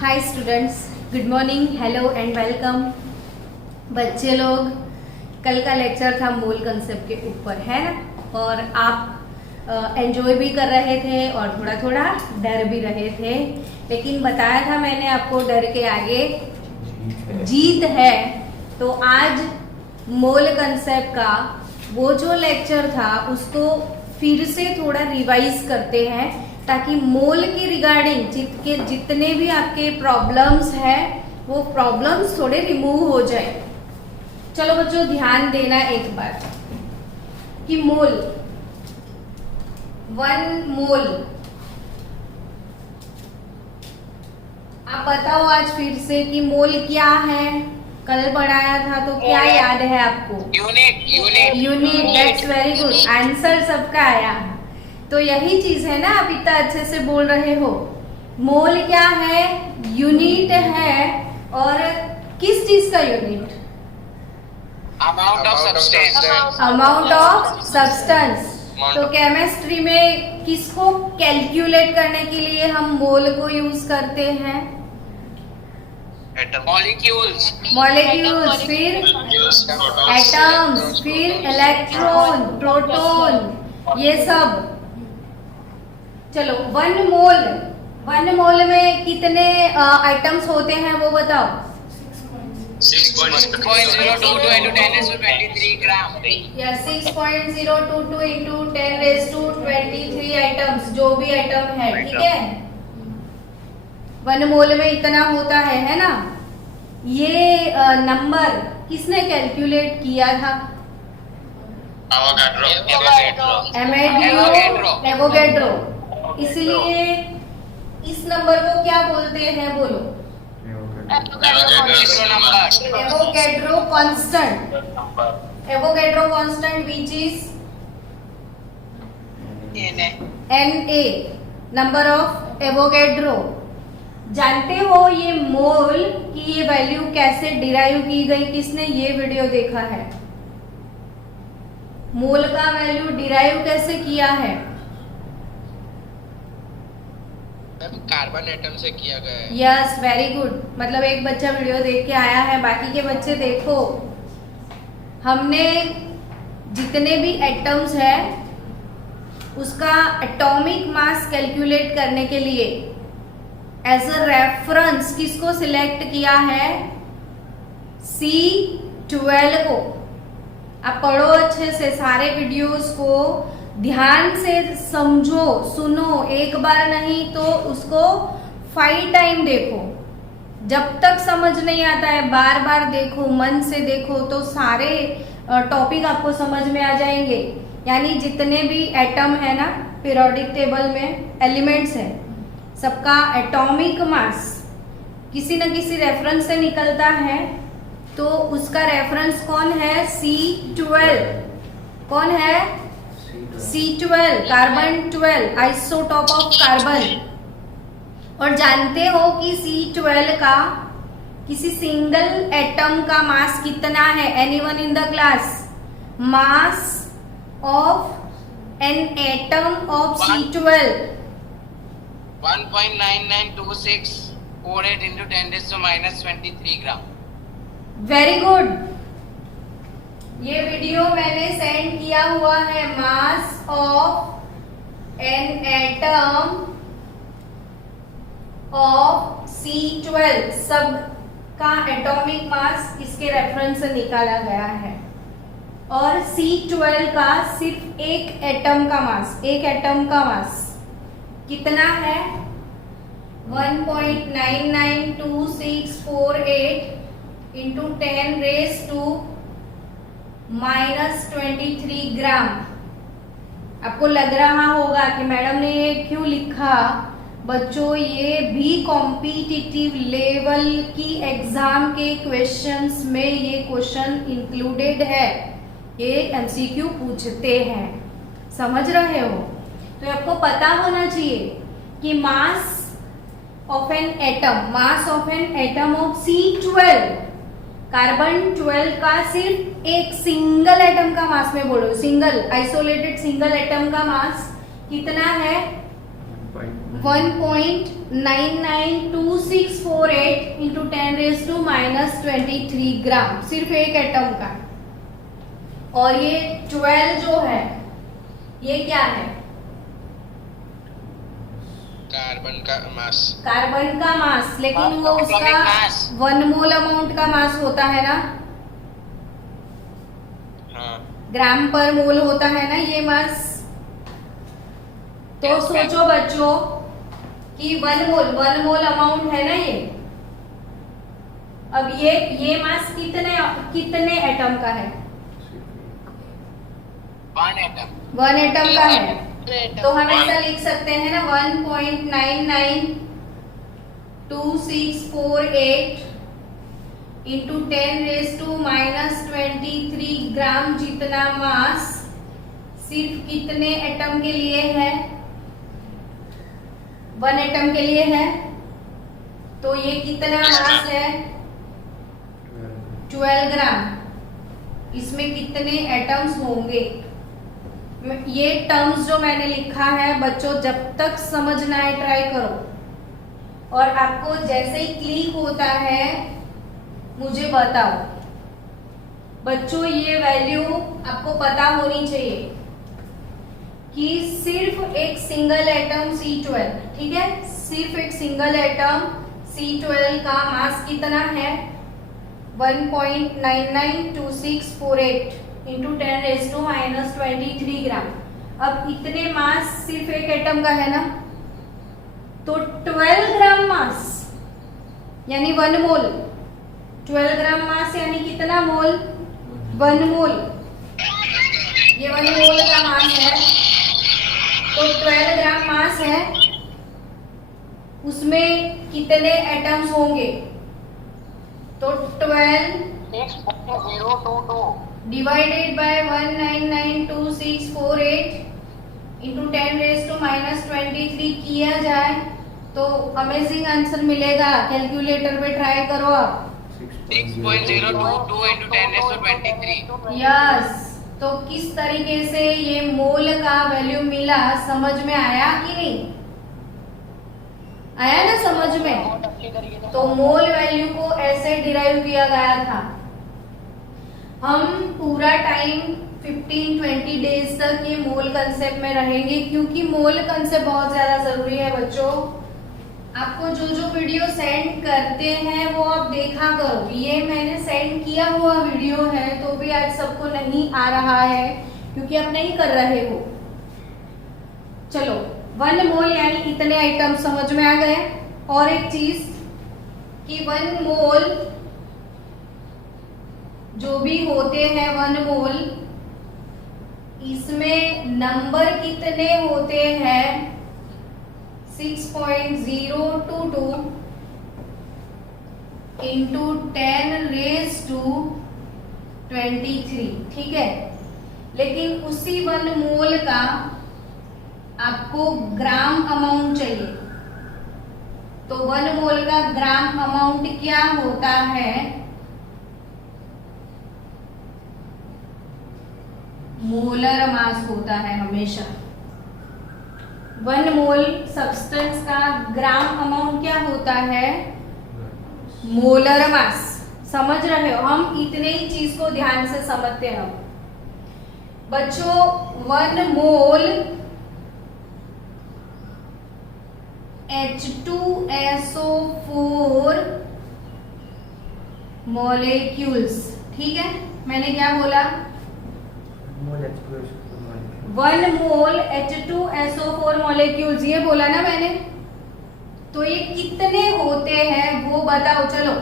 Hi students, good morning, hello and welcome. बच्चे लोग, कल का लेक्चर था मोल कंसेप्ट के ऊपर, है ना? और आप एंजॉय भी कर रहे थे और थोड़ा थोड़ा डर भी रहे थे, लेकिन बताया था मैंने आपको डर के आगे जीत है। तो आज मोल कंसेप्ट का वो जो लेक्चर था उसको फिर से थोड़ा रिवाइज करते हैं, ताकि मोल के रिगार्डिंग जितने भी आपके प्रॉब्लम्स हैं वो प्रॉब्लम्स थोड़े रिमूव हो जाए। चलो बच्चों, ध्यान देना एक बार कि मोल, 1 मोल, आप बताओ आज फिर से कि मोल क्या है। कल पढ़ाया था तो क्या याद है आपको? Unit. That's very good, answer सबका आया है। तो यही चीज है ना, आप इतना अच्छे से बोल रहे हो। मोल क्या है? यूनिट है। और किस चीज का यूनिट? Amount of substance. तो केमिस्ट्री में किसको कैलकुलेट करने के लिए हम मोल को यूज करते हैं? मॉलिक्यूल्स, फिर एटम्स, फिर इलेक्ट्रॉन, प्रोटॉन, ये सब। चलो, 1 मोल में कितने आइटम्स होते हैं वो बताओ। 6.022 into 10⁻23 ग्राम। या 6.022 into 10⁻23 आइटम्स, जो भी आइटम है, ठीक है। 1 मोल में इतना होता है ना? ये नंबर किसने कैलकुलेट किया था? एवोगैड्रो। इसलिए इस नंबर को क्या बोलते हैं, बोलो? Avogadro constant. Avogadro constant which is Na, number of Avogadro. जानते हो ये मोल की ये वैल्यू कैसे डिराइव की गई? किसने ये वीडियो देखा है? मोल का वैल्यू डिराइव कैसे किया है? कार्बन एटम से किया गया है। Yes, very good. मतलब एक बच्चा वीडियो देख के आया है, बाकी के बच्चे देखो। हमने जितने भी एटम्स है उसका एटॉमिक मास कैलकुलेट करने के लिए एज अ रेफरेंस किसको सिलेक्ट किया है? C12 को। आप पढ़ो अच्छे से, सारे वीडियोस को ध्यान से समझो, सुनो, एक बार नहीं तो उसको 5 टाइम देखो। जब तक समझ नहीं आता है बार बार देखो, मन से देखो, तो सारे टॉपिक आपको समझ में आ जाएंगे। यानी जितने भी एटम है ना पीरियोडिक टेबल में, एलिमेंट्स है, सबका एटॉमिक मास किसी न किसी रेफरेंस से निकलता है। तो उसका रेफरेंस कौन है? C12। कौन है? C12, carbon 12, isotope of carbon. और जानते हो कि C12 का किसी सिंगल एटम का मास कितना है? Anyone in the class? Mass of an atom of C12 1.992648 into 10⁻23 gram. Very good. ये वीडियो मैंने सेंड किया हुआ है। Mass of an atom of C12, सब का एटॉमिक मास इसके रेफरेंस से निकाला गया है। और C12 का सिर्फ एक एटम का मास कितना है? 1.992648 into 10⁻23 ग्राम। आपको लग रहा होगा कि मैडम ने ये क्यों लिखा। बच्चों, ये भी कॉम्पिटिटिव लेवल की एग्जाम के क्वेश्चंस में ये क्वेश्चन इंक्लूडेड है। ये एमसीक्यू पूछते हैं, समझ रहे हो? तो आपको पता होना चाहिए कि mass of an atom of C12, carbon 12 का सिर्फ एक सिंगल एटम का मास में बोलो, सिंगल आइसोलेटेड सिंगल एटम का मास कितना है? 1.992648 इंटू 10⁻⁻23 ग्राम, सिर्फ एक एटम का। और ये 12 जो है ये क्या है? कार्बन का मास। कार्बन का मास, लेकिन वो atomic उसका mass। 1 मोल अमाउंट का मास होता है ना, हाँ। ग्राम पर मोल होता है ना ये मास। तो Yes, ma'am। सोचो बच्चों कि 1 मोल अमाउंट है ना ये। अब ये मास कितने एटम का है? 1 एटम। 1 एटम का है। तो हम One। ऐसा लिख सकते हैं ना, 1.992648 इंटू 10⁻⁻23 ग्राम जितना मास सिर्फ कितने एटम के लिए है? 1 एटम के लिए है। तो ये कितना मास है? 12 ग्राम। इसमें कितने एटम्स होंगे? ये टर्म्स जो मैंने लिखा है बच्चों, जब तक समझना है ट्राई करो, और आपको जैसे ही क्लिक होता है मुझे बताओ। बच्चों ये वैल्यू आपको पता होनी चाहिए कि सिर्फ एक सिंगल एटम C12, ठीक है, सिर्फ एक सिंगल एटम C12 का मास कितना है? 1.992648 इंटू 10⁻⁻23 ग्राम। अब इतने मास सिर्फ एक एटम का है ना, तो 12 ग्राम मास यानी 1 मोल। 12 ग्राम मास यानी कितना मोल? 1 मोल। ये 1 मोल का मास है। तो 12 ग्राम मास है, उसमें कितने एटम्स होंगे? तो 12 6.022 डिवाइडेड बाय 1.992648 इंटू 10⁻⁻23 किया जाए तो अमेजिंग आंसर मिलेगा। कैलकुलेटर पे ट्राई करो आप। 6.022 इंटू 10⁻23। यस। तो किस तरीके से ये मोल का वैल्यू मिला, समझ में आया कि नहीं? आया ना समझ में? तो मोल वैल्यू को ऐसे डिराइव किया गया था। हम पूरा टाइम 15-20 डेज तक ये मोल कंसेप्ट में रहेंगे, क्योंकि मोल कंसेप्ट बहुत ज्यादा जरूरी है बच्चों। आपको जो जो वीडियो सेंड करते हैं वो आप देखा करो। ये मैंने सेंड किया हुआ वीडियो है तो भी आज सबको नहीं आ रहा है क्योंकि आप नहीं कर रहे हो। चलो, 1 मोल यानी इतने आइटम समझ में आ गए। और एक चीज कि 1 मोल जो भी होते हैं 1 मोल, इसमें नंबर कितने होते हैं? 6.022 इंटू 10⁻23, ठीक है। लेकिन उसी 1 मोल का आपको ग्राम अमाउंट चाहिए। तो 1 मोल का ग्राम अमाउंट क्या होता है? मोलर मास होता है हमेशा। 1 मोल सब्सटेंस का ग्राम अमाउंट क्या होता है? Molar mass. समझ रहे हो? हम इतने ही चीज को ध्यान से समझते हैं बच्चों। 1 मोल H2SO4 मॉलिक्यूल्स, ठीक है। मैंने क्या बोला? 1 मोल H2SO4 मॉलिक्यूल्स, ये बोला ना मैंने। तो ये कितने होते हैं वो बताओ चलो।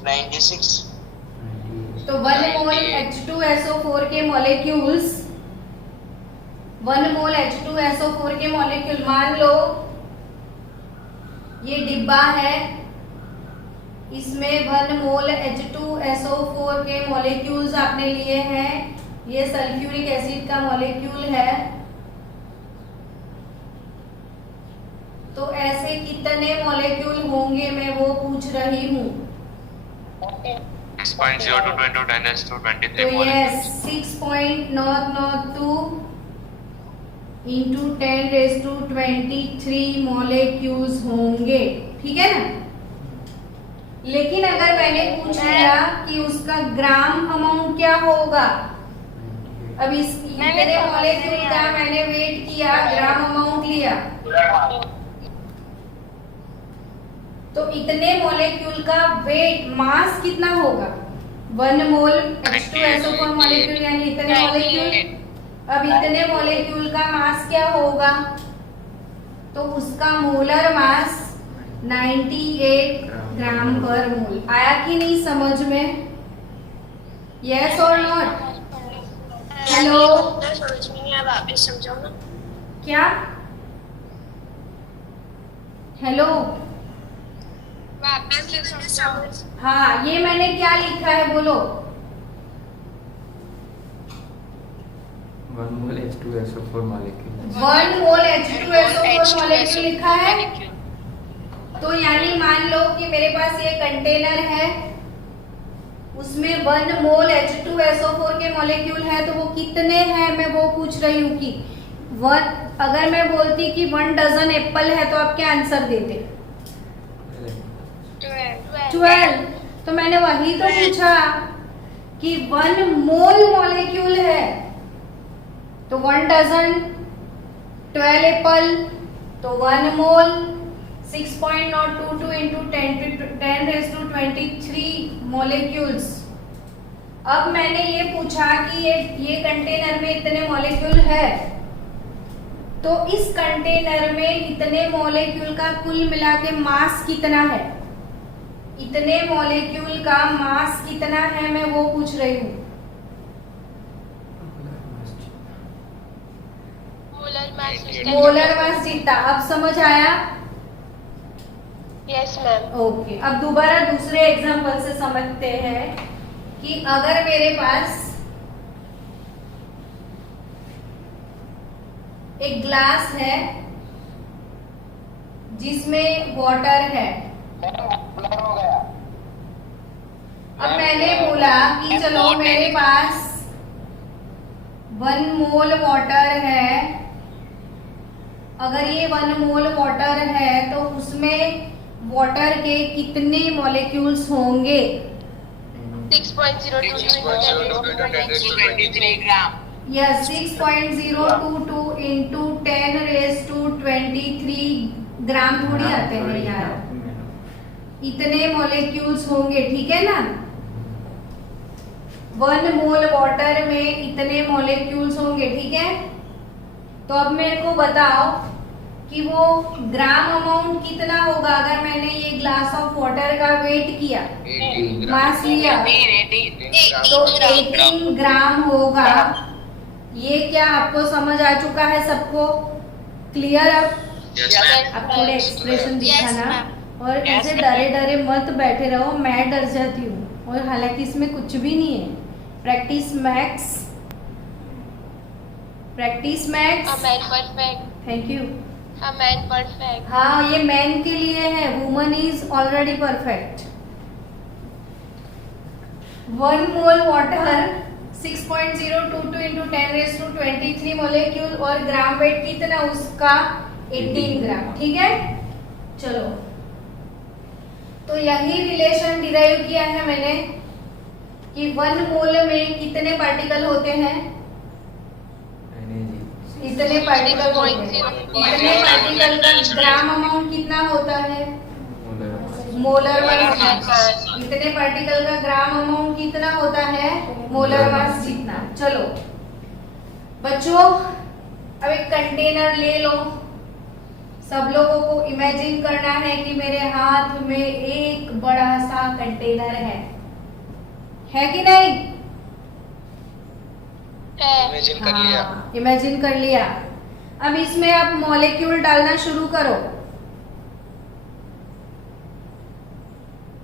96। तो 1 मोल H2SO4 के मॉलिक्यूल्स, 1 मोल H2SO4 के मॉलिक्यूल, मान लो ये डिब्बा है, इसमें 1 मोल H2SO4 के मॉलिक्यूल्स आपने लिए हैं। ये सल्फ्यूरिक एसिड का मॉलिक्यूल है। तो ऐसे कितने मॉलिक्यूल होंगे मैं वो पूछ रही हूँ। 6.022 into 10⁻⁻23 तो यस, 6.002 इंटू 10⁻23 मॉलिक्यूल्स होंगे, ठीक है ना। लेकिन अगर मैंने पूछ लिया कि उसका ग्राम अमाउंट क्या होगा, अब इस इतने मॉलिक्यूल का मैंने वेट किया, ग्राम अमाउंट लिया, तो इतने मॉलिक्यूल का वेट मास कितना होगा, 1 मोल H2SO4 मॉलिक्यूल यानी इतने मॉलिक्यूल। अब इतने मॉलिक्यूल का मास क्या होगा, तो उसका मोलर मास 98 ग्राम पर मोल। आया कि नहीं समझ में, यस और नॉट? हेलो, समझ में नहीं आया, वापस समझाओ ना। क्या? हेलो, वापस से समझाओ। हाँ, ये मैंने क्या लिखा है बोलो। 1 मोल H2SO4 मॉलिक्यूल। 1 मोल H2SO4 मॉलिक्यूल लिखा है। तो यानी मान लो कि मेरे पास ये कंटेनर है, उसमें 1 मोल H2SO4 के मॉलिक्यूल है, तो वो कितने हैं मैं वो पूछ रही हूँ कि अगर मैं बोलती कि 1 डजन एप्पल है तो आप क्या आंसर देते? 12। तो मैंने वही तो पूछा कि 1 मोल मॉलिक्यूल है, तो 1 डजन 12 एप्पल, तो 1 मोल 6.022 into 10⁻23 मॉलिक्यूल्स। अब मैंने ये पूछा कि ये कंटेनर में इतने मॉलिक्यूल है, तो इस कंटेनर में इतने मॉलिक्यूल का कुल मिला के मास कितना है, इतने मॉलिक्यूल का मास कितना है मैं वो पूछ रही हूँ। मोलर मास जितना। अब समझ आया? Yes ma'am. ओके, अब दोबारा दूसरे एग्जांपल से समझते हैं कि अगर मेरे पास एक ग्लास है जिसमें वाटर है। अब मैंने बोला कि चलो मेरे पास 1 मोल वाटर है, अगर ये 1 मोल वाटर है तो उसमें वाटर के कितने मॉलिक्यूल्स होंगे? 6.023 ग्राम। यस, 6.022 into 10⁻23 ग्राम थोड़ी आते हैं यार, इतने मॉलिक्यूल्स होंगे, ठीक है ना। 1 मोल वाटर में इतने मॉलिक्यूल्स होंगे, ठीक है। तो अब मेरे को बताओ कि वो ग्राम अमाउंट कितना होगा अगर मैंने ये ग्लास ऑफ वाटर का वेट किया, मास लिया, तो 18 ग्राम होगा। ये क्या आपको समझ आ चुका है सबको? क्लियर? अब थोड़े एक्सप्रेशन दिखाना और ऐसे डरे डरे मत बैठे रहो, मैं डर जाती हूँ, और हालांकि इसमें कुछ भी नहीं है। Practice max, practice max. Perfect. Thank you. Man perfect. हाँ, ये मैन के लिए है, woman is already perfect. 1 mole water 6.022 into 10⁻23 molecule और ग्राम वेट कितना उसका? 18 ग्राम, ठीक है। चलो, तो यही रिलेशन डिराइव किया है मैंने कि 1 मोल में कितने पार्टिकल होते हैं, इतने पार्टिकल होते हैं। इतने पार्टिकल का ग्राम अमाउंट कितना होता है? Molar mass. इतने पार्टिकल का ग्राम अमाउंट कितना होता है? मोलर मास जितना। चलो बच्चों, अब एक कंटेनर ले लो। सब लोगों को इमेजिन करना है कि मेरे हाथ में एक बड़ा सा कंटेनर है कि नहीं? इमेजिन कर लिया। इमेजिन कर लिया। अब इसमें आप मॉलिक्यूल डालना शुरू करो।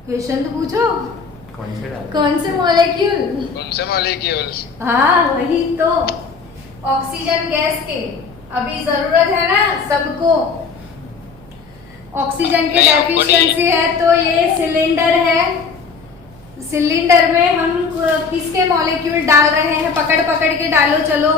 क्वेश्चन तो पूछो, कौन से मॉलिक्यूल? कौन से मॉलिक्यूल्स? हाँ, वही तो, ऑक्सीजन गैस के। अभी जरूरत है ना सबको, ऑक्सीजन की डेफिशिएंसी है, तो ये सिलेंडर है। सिलेंडर में हम किसके मॉलिक्यूल डाल रहे हैं? पकड़ पकड़ के डालो, चलो।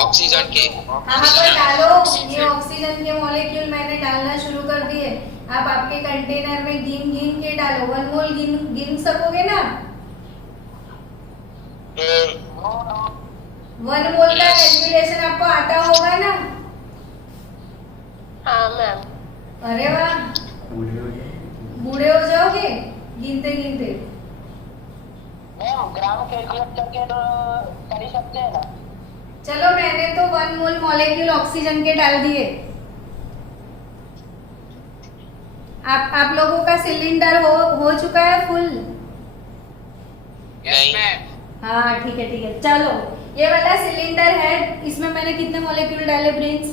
ऑक्सीजन के हाँ पर डालो, ये ऑक्सीजन के मॉलिक्यूल मैंने डालना शुरू कर दिए। आप आपके कंटेनर में गिन गिन के डालो। 1 मोल गिन सकोगे ना? 1 मोल का कैलकुलेशन आपको आता होगा ना? हाँ मैम। अरे वाह, बूढ़े हो जाएंगे। बूढ़े हो जाओगे गिनते गिनते। मैम ग्राम कैलकुलेट करके तो कर ही सकते हैं ना। चलो मैंने तो 1 मोल मॉलिक्यूल ऑक्सीजन के डाल दिए। आप लोगों का सिलेंडर हो चुका है फुल? नहीं हाँ ठीक है चलो, ये वाला सिलेंडर है, इसमें मैंने कितने मॉलिक्यूल डाले प्रिंस?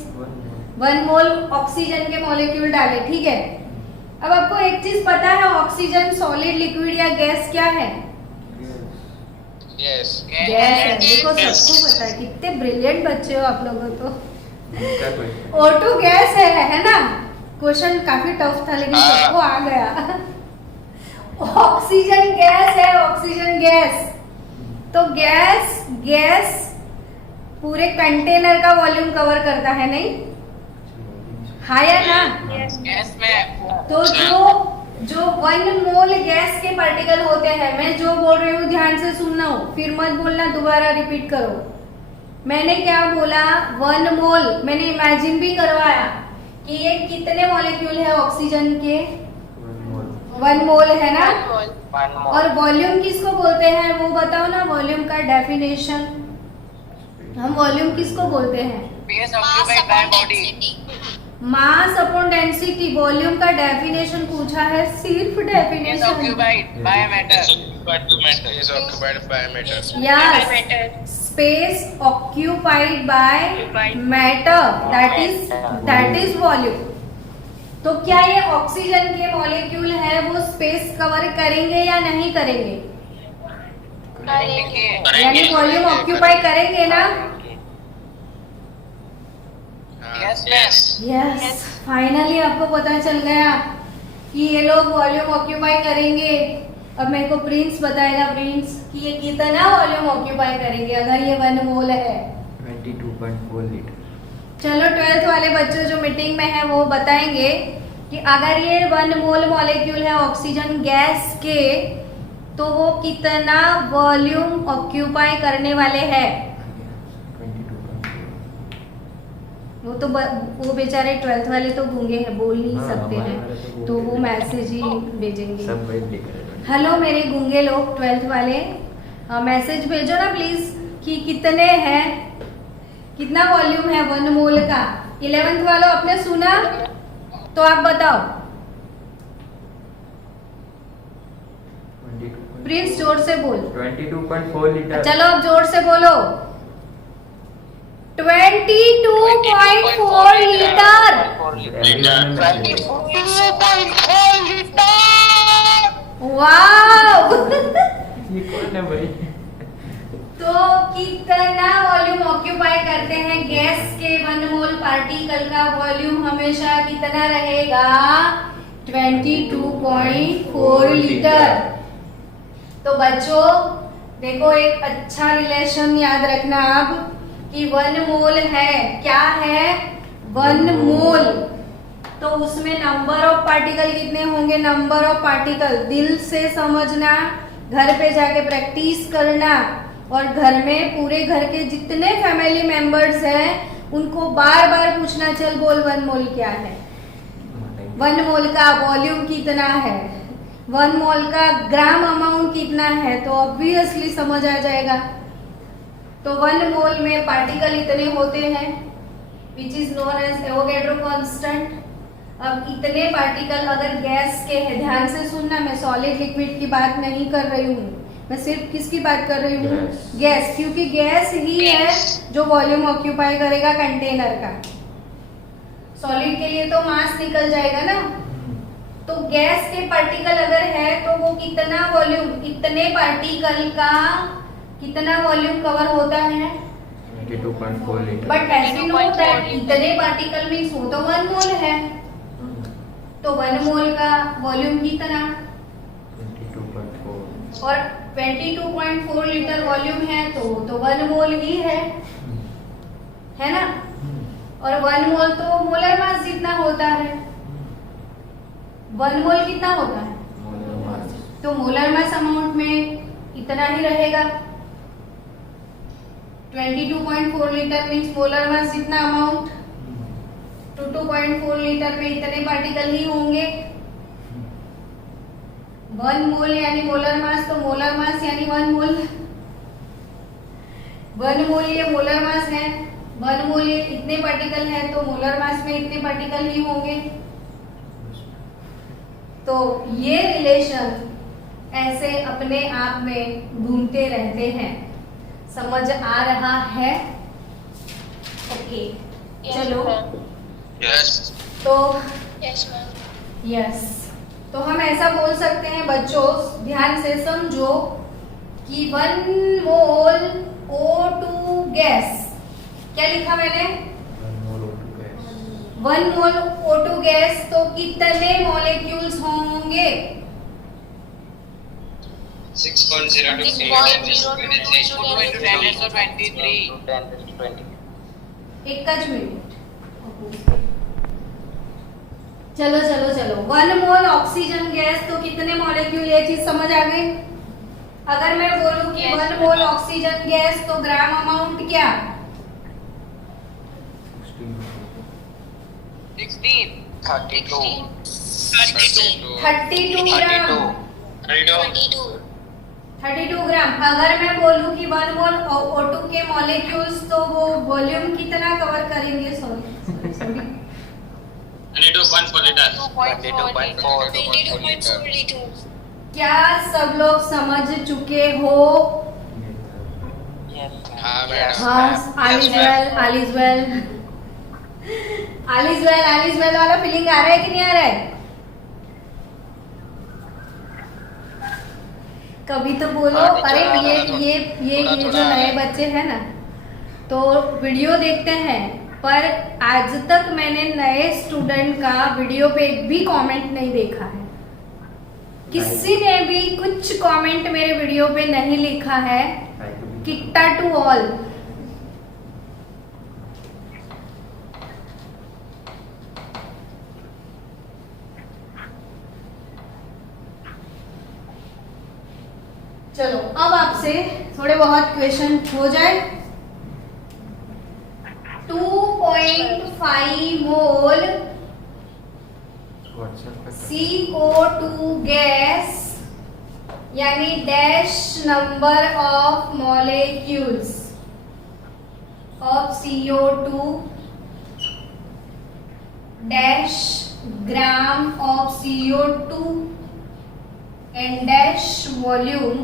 1 मोल ऑक्सीजन के मॉलिक्यूल डाले, ठीक है। अब आपको एक चीज पता है, ऑक्सीजन सॉलिड, लिक्विड या गैस क्या है? यस गैस है। देखो सबको पता है, कितने ब्रिलियंट बच्चे हो आप लोगों तो। उनका question। O2 गैस है ना? क्वेश्चन काफी टफ था लेकिन सबको आ गया। ऑक्सीजन गैस है, ऑक्सीजन गैस। तो गैस पूरे कंटेनर का वॉल्यूम कवर करता है, नहीं? हाँ या ना? Yes ma'am. तो जो 1 मोल गैस के पार्टिकल होते हैं, मैं जो बोल रही हूँ ध्यान से सुनना हो, फिर मत बोलना, दोबारा रिपीट करो। मैंने क्या बोला? 1 मोल। मैंने इमेजिन भी करवाया कि ये कितने मॉलिक्यूल है ऑक्सीजन के? 1 मोल है ना? 1 मोल। और वॉल्यूम किसको बोलते हैं वो बताओ ना, वॉल्यूम का डेफिनेशन। हम वॉल्यूम किसको बोलते हैं? Space occupied by body. Mass upon density. Volume का डेफिनेशन पूछा है, सिर्फ space definition. Occupied by matter. is occupied by matter. Yes, space occupied by matter, that is volume. तो क्या ये ऑक्सीजन के मॉलिक्यूल है वो स्पेस कवर करेंगे या नहीं करेंगे? यानी वॉल्यूम ऑक्यूपाई करेंगे ना? Yes ma'am. यस, फाइनली आपको पता चल गया कि ये लोग वॉल्यूम ऑक्यूपाई करेंगे। अब मेरे को प्रिंस बताएगा, प्रिंस, कि ये कितना वॉल्यूम ऑक्यूपाई करेंगे अगर ये 1 मोल है? 22.4 लीटर। चलो 12th वाले बच्चे जो मीटिंग में है वो बताएंगे कि अगर ये 1 मोल मॉलिक्यूल है ऑक्सीजन गैस के, तो वो कितना वॉल्यूम ऑक्यूपाई करने वाले हैं? 22.4। वो बेचारे 12th वाले तो गूंगे हैं, बोल नहीं हाँ, सकते हमारे हैं, वाले तो गूंगे तो वो हैं। मैसेज ही भेजेंगे। सब वही लिख रहे हैं। हेलो मेरे गूंगे लोग 12th वाले, मैसेज भेजो ना प्लीज कि कितने हैं, कितना वॉल्यूम है 1 मोल का। 11th वालों आपने सुना तो आप बताओ। 22.4। प्रिंस जोर से बोल। 22.4 लीटर। चलो अब जोर से बोलो। 22.4 लीटर। वाव। ये कौन है भाई? तो कितना वॉल्यूम ऑक्यूपाई करते हैं गैस के 1 मोल पार्टिकल का वॉल्यूम हमेशा कितना रहेगा? 22.4 लीटर। तो बच्चों देखो, एक अच्छा रिलेशन याद रखना अब कि 1 मोल है, क्या है? 1 मोल। तो उसमें नंबर ऑफ पार्टिकल कितने होंगे? नंबर ऑफ पार्टिकल दिल से समझना, घर पे जाके प्रैक्टिस करना, और घर में पूरे घर के जितने फैमिली मेंबर्स हैं उनको बार बार पूछना, चल बोल 1 मोल क्या है? 1 मोल का वॉल्यूम कितना है? 1 मोल का ग्राम अमाउंट कितना है? तो ऑब्वियसली समझ आ जाएगा। तो 1 मोल में पार्टिकल इतने होते हैं, which is known as Avogadro constant. अब इतने पार्टिकल अगर गैस के हैं, ध्यान से सुनना, मैं सॉलिड लिक्विड की बात नहीं कर रही हूँ, मैं सिर्फ किसकी बात कर रही हूँ? गैस, क्योंकि गैस ही है जो वॉल्यूम ऑक्यूपाई करेगा कंटेनर का। सॉलिड के लिए तो मास निकल जाएगा ना। तो गैस के पार्टिकल अगर है तो वो कितना वॉल्यूम, इतने पार्टिकल का कितना वॉल्यूम कवर होता है? 22.4 litre. But as we know that इतने पार्टिकल मींस वो तो 1 मोल है। तो 1 मोल का वॉल्यूम कितना? 22.4। और 22.4 लीटर वॉल्यूम है तो 1 मोल ही है। है ना, और 1 मोल तो मोलर मास जितना होता है। 1 मोल कितना होता है, मोलर मास। तो मोलर मास अमाउंट में इतना ही रहेगा। 22.4 लीटर मीन्स मोलर मास जितना अमाउंट, तो 2.4 लीटर में इतने पार्टिकल ही होंगे। 1 मोल यानी मोलर मास, तो मोलर मास यानी 1 मोल। 1 मोल ये मोलर मास है, 1 मोल ये इतने पार्टिकल है, तो मोलर मास में इतने पार्टिकल ही होंगे। तो ये रिलेशन ऐसे अपने आप में घूमते रहते हैं। समझ आ रहा है? ओके, चलो। यस तो यस मैम। यस, तो हम ऐसा बोल सकते हैं बच्चों, ध्यान से समझो कि 1 मोल O2 गैस, क्या लिखा मैंने, 1 मोल O2 गैस, तो कितने मॉलिक्यूल्स होंगे? एक मिनट, चलो चलो चलो। 1 मोल ऑक्सीजन गैस, तो कितने मॉलिक्यूल, ये चीज समझ आ गई? अगर मैं बोलूं कि 1 मोल ऑक्सीजन गैस, तो ग्राम अमाउंट क्या? 32 ग्राम। 32 ग्राम। अगर मैं बोलूं कि 1 मोल O2 के मॉलिक्यूल्स, तो वो वॉल्यूम कितना कवर करेंगे? Sorry 22.4 litre. 22.4 लीटर। क्या सब लोग समझ चुके हो? हाँ मैडम। हाँ, all is well, all is well, all is well, all is well वाला फीलिंग आ रहा है कि नहीं आ रहा है? कभी तो बोलो। अरे ये जो नए बच्चे हैं ना, तो वीडियो देखते हैं, पर आज तक मैंने नए स्टूडेंट का वीडियो पे एक भी कमेंट नहीं देखा है। किसी ने भी कुछ कमेंट मेरे वीडियो पे नहीं लिखा है। किट्टा टू ऑल। चलो, अब आपसे थोड़े बहुत क्वेश्चन हो जाए। 2.5 मोल CO2 गैस यानी dash number of molecules of CO2 dash gram of CO2 and dash volume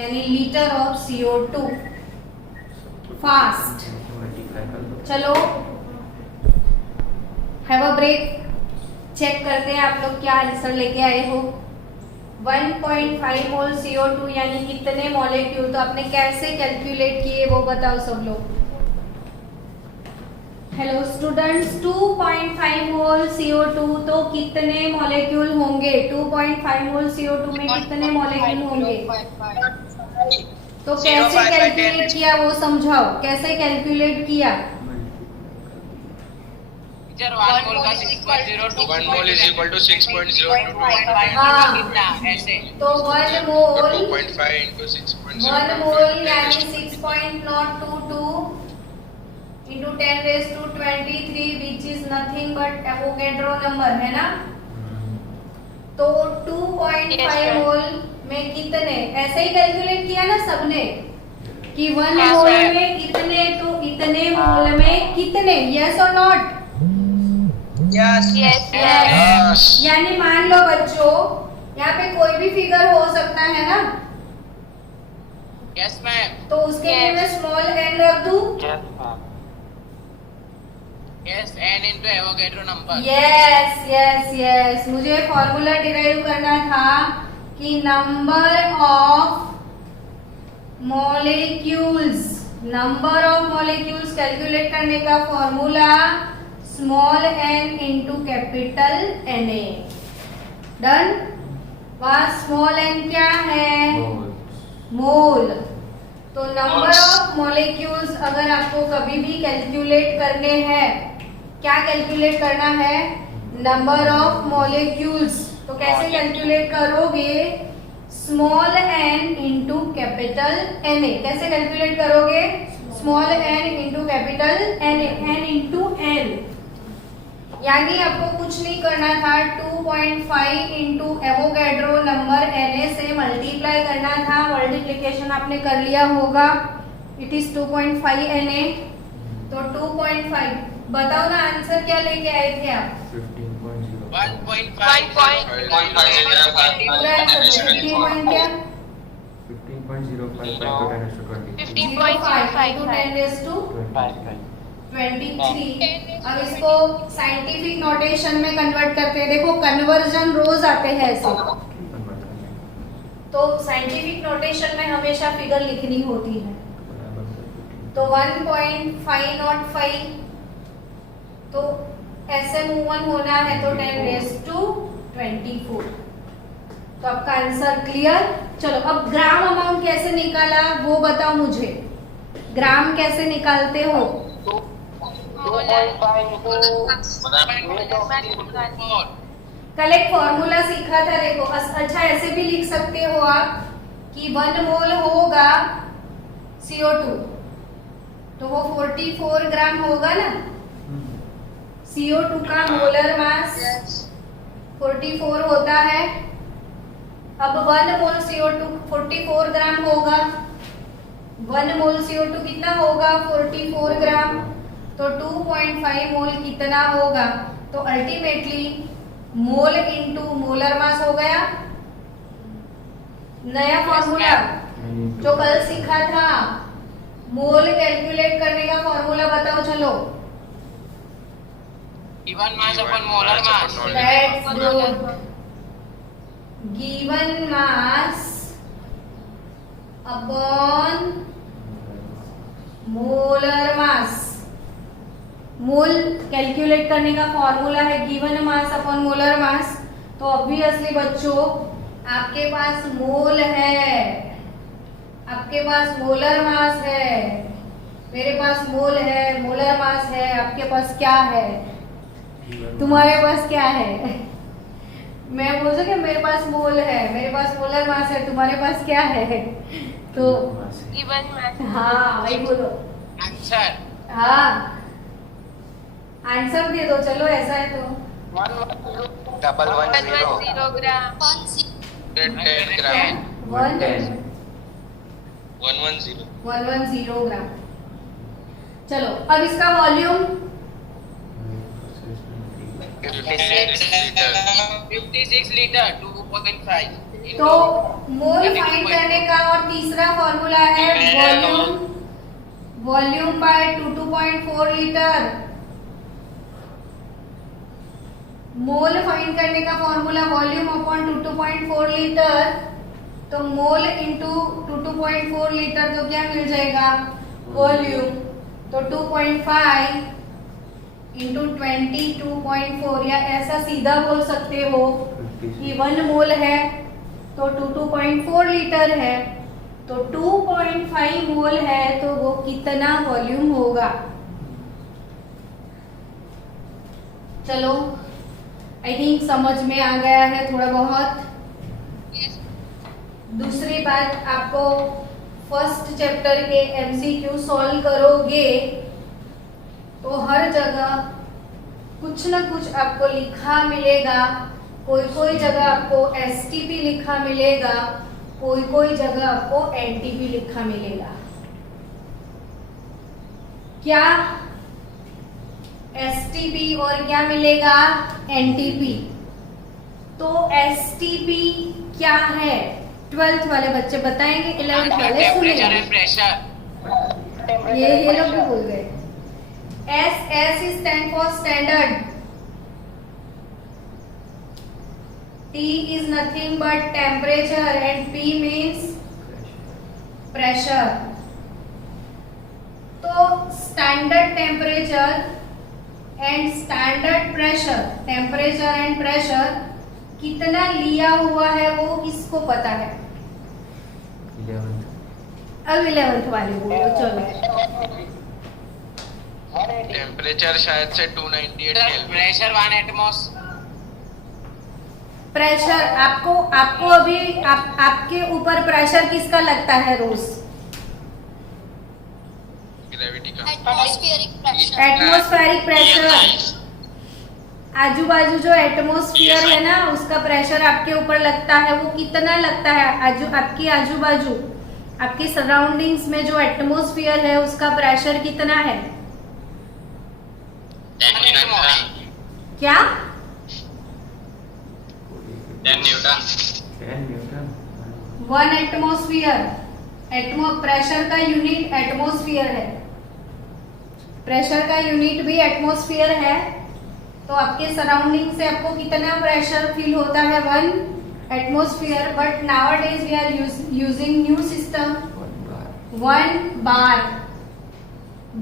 यानी लीटर ऑफ CO2 फास्ट। चलो, हैव अ ब्रेक, चेक करते हैं आप लोग क्या आंसर लेके आए हो। 1.5 मोल CO2 यानी कितने मॉलिक्यूल, तो आपने कैसे कैलकुलेट किए वो बताओ सब लोग। हेलो स्टूडेंट्स, 2.5 मोल CO2 तो कितने मॉलिक्यूल होंगे? 2.5 मोल CO2 में कितने मॉलिक्यूल होंगे? तो कैसे कैलकुलेट किया वो समझाओ, कैसे कैलकुलेट किया? 1 मोल इज इक्वल टू 6.022 हाँ, ऐसे तो 1 मोल 2.5 into 6.0 1 मोल यानी 6.022 into 10 raised to 23 which is nothing but Avogadro number है ना। तो 2.5 मोल में कितने, ऐसे ही कैलकुलेट किया ना सबने कि 1 मोल में कितने, तो इतने मोल में कितने, यस और नॉट? Yes Yes. यानी मान लो बच्चों, यहाँ पे कोई भी फिगर हो सकता है ना, यस मैम। तो उसके लिए मैं स्मॉल एन रख दूं। Yes, n into Avogadro number. Yes yes yes, मुझे फॉर्मूला डिराइव करना था कि नंबर ऑफ मॉलिक्यूल्स कैलकुलेट करने का formula small n into capital Na। Done. वहां स्मॉल n क्या है? मोल। तो नंबर ऑफ मॉलिक्यूल्स अगर आपको कभी भी कैलकुलेट करने हैं, क्या कैलकुलेट करना है? Number of molecules. तो कैसे कैलकुलेट करोगे? Small n into capital N A. कैसे कैलकुलेट करोगे? Small n into capital N A, n into n. यानी आपको कुछ नहीं करना था, 2.5 इंटू एवोगैड्रो नंबर Na से मल्टीप्लाई करना था। मल्टीप्लिकेशन आपने कर लिया होगा। It is 2.5 Na। तो 2.5, बताओ ना आंसर क्या लेके आए थे आप? 15.0. 1.5 पूरा आंसर 15 पॉइंट क्या? 15.055 to 10 raised to 20. 15.5 to 10 raised to 23। अब इसको साइंटिफिक नोटेशन में कन्वर्ट करते हैं। देखो कन्वर्जन रोज आते हैं ऐसे, तो साइंटिफिक नोटेशन में हमेशा फिगर लिखनी होती है। तो 1.505, तो ऐसे मूवन होना है तो 10 raised to 24। तो आपका आंसर क्लियर। चलो अब ग्राम अमाउंट कैसे निकाला वो बताओ मुझे। ग्राम कैसे निकालते हो? 2.5 into कलेक्ट फॉर्मूला सीखा था। देखो अच्छा ऐसे भी लिख सकते हो आप कि 1 मोल होगा CO2, तो वो 44 ग्राम होगा ना। CO2 का मोलर मास 44 होता है। अब 1 मोल CO2 44 ग्राम होगा। 1 मोल CO2 कितना होगा? 44 ग्राम। तो 2.5 मोल कितना होगा? तो ultimately mole into molar mass हो गया। नया फॉर्मूला जो कल सीखा था, मोल कैलकुलेट करने का फॉर्मूला बताओ चलो। Given mass upon molar mass. That's good. Given mass upon molar mass। Mole calculate करने का फॉर्मूला है given mass upon molar mass. तो ऑब्वियसली बच्चों आपके पास मोल है, आपके पास मोलर मास है, मेरे पास मोल है, मोलर मास है। आपके पास क्या है? तुम्हारे पास क्या है? मैं बोल सकती हूँ मेरे पास मोल है, मेरे पास मोलर मास है, तुम्हारे पास क्या है? तो गिवन मास। हाँ वही बोलो। आंसर हाँ आंसर दे दो चलो, ऐसा है तो 110 ग्राम। 10 ग्राम 110. 110 110 ग्राम। चलो अब इसका वॉल्यूम 56 लीटर 2.5। तो मोल फाइंड करने का और तीसरा फॉर्मूला है volume, volume by 2.4 litre. Mole find करने का फॉर्मूला वॉल्यूम अपॉन 2.4 लीटर। तो मोल इंटू 2.4 लीटर तो क्या मिल जाएगा? वॉल्यूम। तो 2.5 इंटू 22.4, या ऐसा सीधा बोल सकते हो कि 1 मोल है तो 2.4 लीटर है। तो 2.5 मोल है तो वो कितना वॉल्यूम होगा? चलो आई थिंक समझ में आ गया है थोड़ा बहुत। दूसरी बात, आपको फर्स्ट चैप्टर के MCQ सॉल्व करोगे तो हर जगह कुछ ना कुछ आपको लिखा मिलेगा। कोई जगह आपको STP लिखा मिलेगा, कोई जगह आपको NTP लिखा मिलेगा। क्या STP और क्या मिलेगा? NTP। तो STP क्या है? 12th वाले बच्चे बताएंगे, 11th वाले टेम्परेचर सुनेंगे। And pressure. ये लोग भी भूल गए। S is stand for standard, T is nothing but temperature and P means pressure। तो standard temperature and standard pressure, temperature and pressure कितना लिया हुआ है वो किसको पता है? अब 11th वाले बोलो चलो। टेम्परेचर शायद से 298 केल्विन। Pressure 1 Atmos. प्रेशर आपको अभी आपके ऊपर प्रेशर किसका लगता है रोज? ग्रेविटी का। एटमॉस्फेरिक प्रेशर, आजू बाजू जो एटमॉस्फेयर है ना उसका प्रेशर आपके ऊपर लगता है, वो कितना लगता है? आपकी आजू बाजू आपकी सराउंडिंग्स में जो एटमॉस्फेयर है उसका प्रेशर कितना है? 10 न्यूटन। क्या? 10 न्यूटन। 10 न्यूटन। 1 एटमॉस्फेयर, प्रेशर का यूनिट एटमॉस्फेयर है, प्रेशर का यूनिट भी एटमॉस्फेयर है। तो आपके सराउंडिंग से आपको कितना प्रेशर फील होता है? 1 atmosphere. But nowadays we are using new system 1 bar.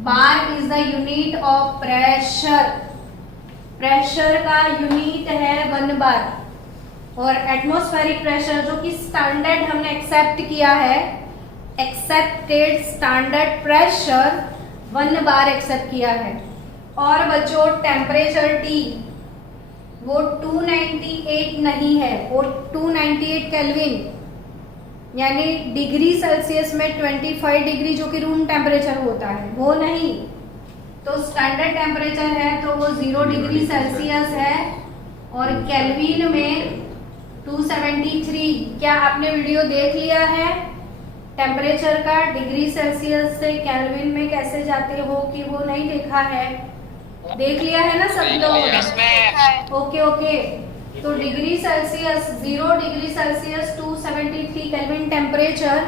Bar is the unit of pressure, pressure का यूनिट है 1 बार। और एटमॉस्फेरिक प्रेशर जो कि स्टैंडर्ड हमने एक्सेप्ट किया है, एक्सेप्टेड स्टैंडर्ड प्रेशर 1 बार एक्सेप्ट किया है। और बच्चों टेम्परेचर T वो 298 नहीं है, वो 298 केल्विन यानी डिग्री सेल्सियस में 25 डिग्री जो कि रूम टेम्परेचर होता है वो नहीं। तो स्टैंडर्ड टेम्परेचर है तो वो 0 डिग्री सेल्सियस है और केल्विन में 273। क्या आपने वीडियो देख लिया है टेम्परेचर का डिग्री सेल्सियस से केल्विन में कैसे जाते हो कि वो नहीं देखा है? देख लिया है ना सब लोग? ओके। तो degree Celsius 0 degree Celsius 273 kelvin temperature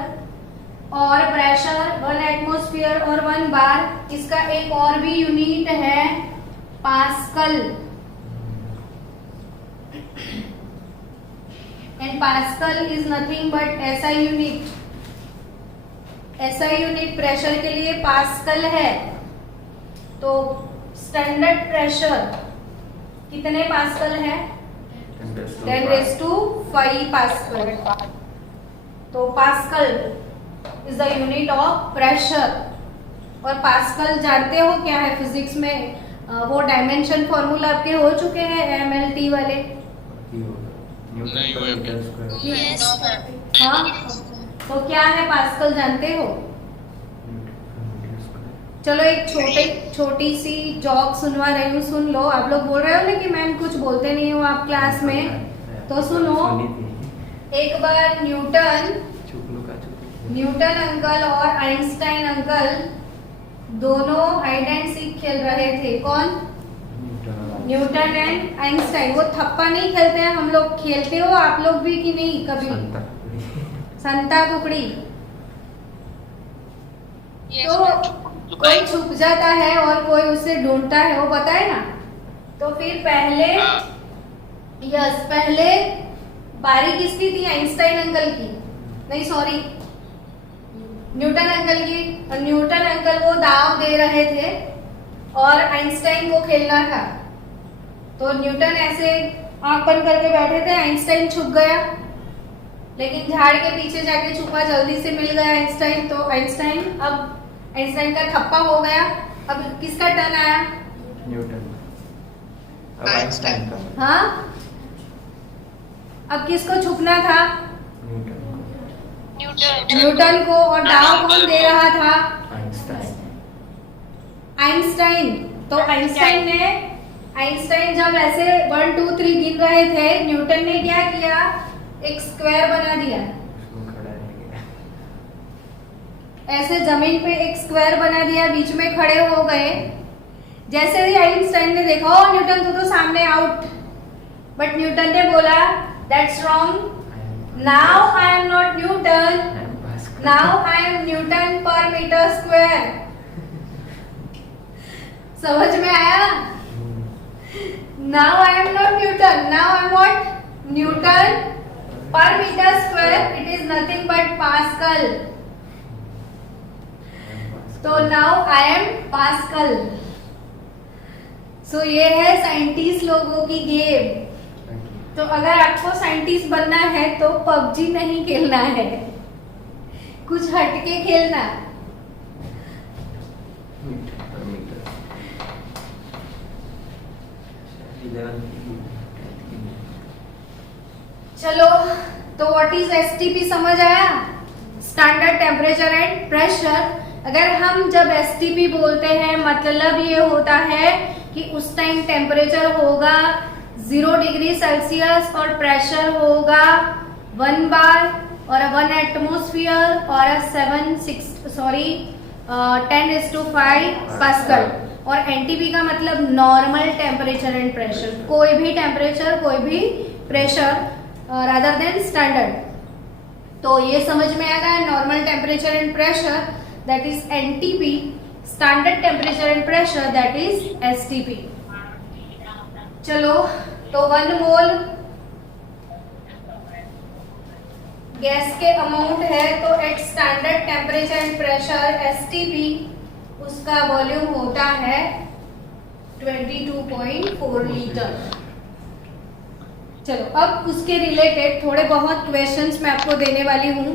और प्रेशर 1 एटमॉस्फेयर और 1 बार। इसका एक और भी यूनिट है pascal, and pascal is nothing but SI unit. SI unit pressure के लिए पास्कल है। तो स्टैंडर्ड प्रेशर कितने पास्कल है? 10⁵ पास्कल। तो pascal is the unit of pressure. और पास्कल जानते हो क्या है फिजिक्स में? वो डायमेंशन फॉर्मूला आपके हो चुके हैं MLT वाले? नहीं हुए अभी। हाँ, तो क्या है पास्कल जानते हो? चलो एक छोटी सी जॉक सुनवा रही हूँ, सुन लो। आप लोग बोल रहे हो ना कि मैम कुछ बोलते नहीं हो आप क्लास में, तो सुनो। एक बार न्यूटन अंकल और आइंस्टाइन अंकल दोनों हाइड एंड सीक खेल रहे थे। कौन? Newton and Einstein. वो थप्पा नहीं खेलते हैं, हम लोग खेलते हो आप लोग भी कि नहीं कभी? संता कुकड़ी। तो कोई छुप जाता है और कोई उसे ढूंढता है, वो पता है ना? तो फिर पहले बारी किसकी थी? आइंस्टाइन अंकल की, नहीं सॉरी न्यूटन अंकल की। और न्यूटन अंकल वो दाव दे रहे थे और आइंस्टाइन को खेलना था। तो न्यूटन ऐसे आंख बंद करके बैठे थे, आइंस्टाइन छुप गया, लेकिन झाड़ के पीछे जाके छुपा, जल्दी से मिल गया आइंस्टाइन। तो आइंस्टाइन का थप्पा हो गया। अब किसका टर्न आया? न्यूटन। अब आइंस्टाइन का। हाँ, अब किसको छुपना था? न्यूटन को। और दाव कौन दे रहा था? आइंस्टाइन। तो आइंस्टाइन जब ऐसे 1 2 3 गिन रहे थे, न्यूटन ने क्या किया? एक स्क्वायर बना दिया, ऐसे जमीन पे एक स्क्वायर बना दिया, बीच में खड़े हो गए। जैसे ही आइंस्टाइन ने देखा, ओ न्यूटन तू तो सामने आउट, बट न्यूटन ने बोला that's wrong, now I am not Newton, now I am Newton per metre square. समझ में आया? Now I am not Newton, now I am what? Newton per metre square, it is nothing but pascal. तो now I am Pascal. So ये है scientist लोगों की game. तो अगर आपको साइंटिस्ट बनना है तो पबजी नहीं खेलना है, कुछ हटके खेलना। मीटर पर मीटर 11 चलो, तो व्हाट इज एसटीपी समझ आया? Standard temperature and pressure. अगर हम जब एसटीपी बोलते हैं मतलब ये होता है कि उस टाइम टेम्परेचर होगा 0 डिग्री सेल्सियस और प्रेशर होगा 1 बार और 1 एटमोस्फियर और 10�5 पास्कल। और एनटीपी का मतलब नॉर्मल टेम्परेचर एंड प्रेशर, कोई भी टेम्परेचर कोई भी प्रेशर रादर देन स्टैंडर्ड। तो ये समझ में आ गया, normal temperature and pressure that is NTP, standard temperature and pressure that is STP. चलो, तो 1 मोल गैस के अमाउंट है, तो at standard temperature and pressure STP उसका वॉल्यूम होता है 22.4 लीटर। चलो, अब उसके रिलेटेड थोड़े बहुत क्वेश्चंस मैं आपको देने वाली हूँ।